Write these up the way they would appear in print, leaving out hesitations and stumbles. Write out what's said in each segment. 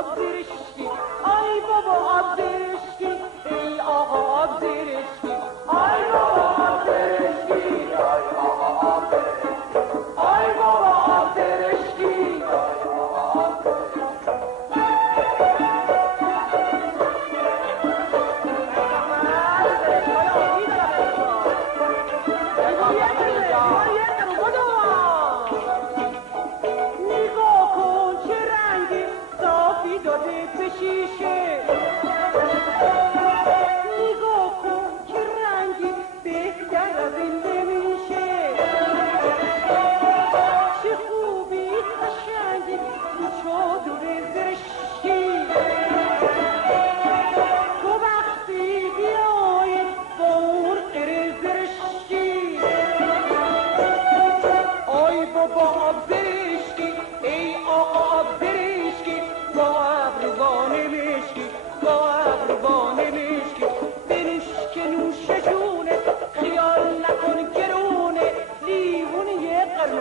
آب زرشکی آی بابا آب زرشکی ای آقا آب زرشکی آی بابا آب زرشکی ای آقا آب زرشکی آی بابا آب زرشکی ای آقا آب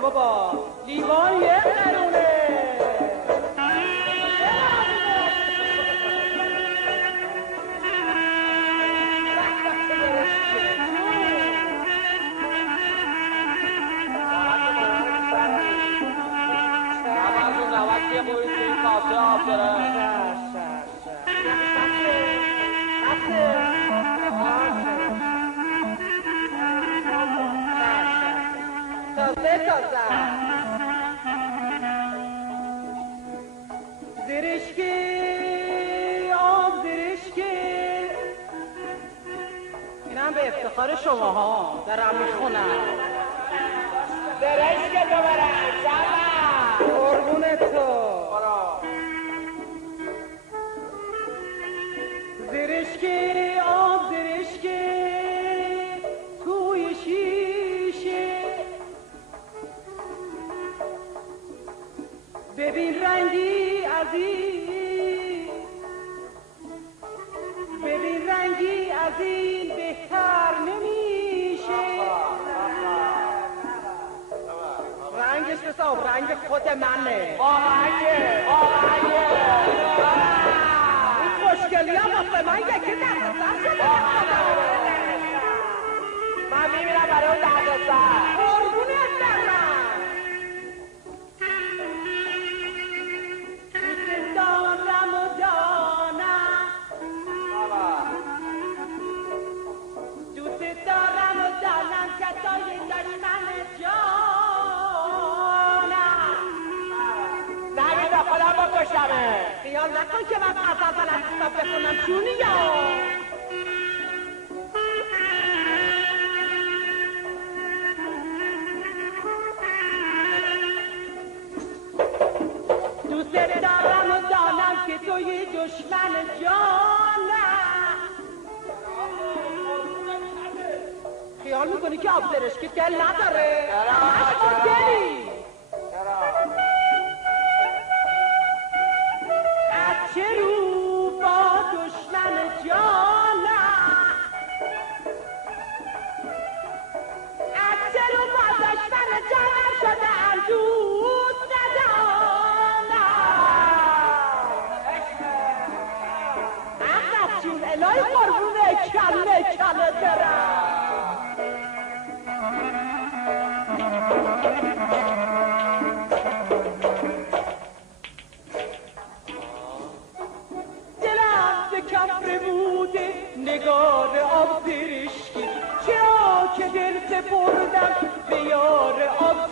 بابا لیوان یه قرونه زرشکی آب زرشکی اینم به افتخار شما ها دارم میخونم زرشکی تو برم شما قربون تو زرشکی آب زرشکی توی شیشه ببین رنگی عزیز ببین رنگی از این بهتر نمیشه رنگش مثل رنگ خود منه این خوشگلی هم واسه من یکی دردسر شده من میمیرم برای اون دردسر قربونت برم دارم و دانم دوست دارم و دانم که توی دشمن جانم نگید خودم بکشمه خیال نکن که من قطع فلسطینا بخونم چونی یا دوست دارم و دانم که توی دشمن جانم خیال میکنی که آب زرشکی دل نداره همش با دلی از چه رو با دشمن جانم از چه رو با دشمن جانم شده دوست الهی قربونه کله کله برم دلم به کف بوده نگار آب زرشکی چرا که دل سپردم به یار آب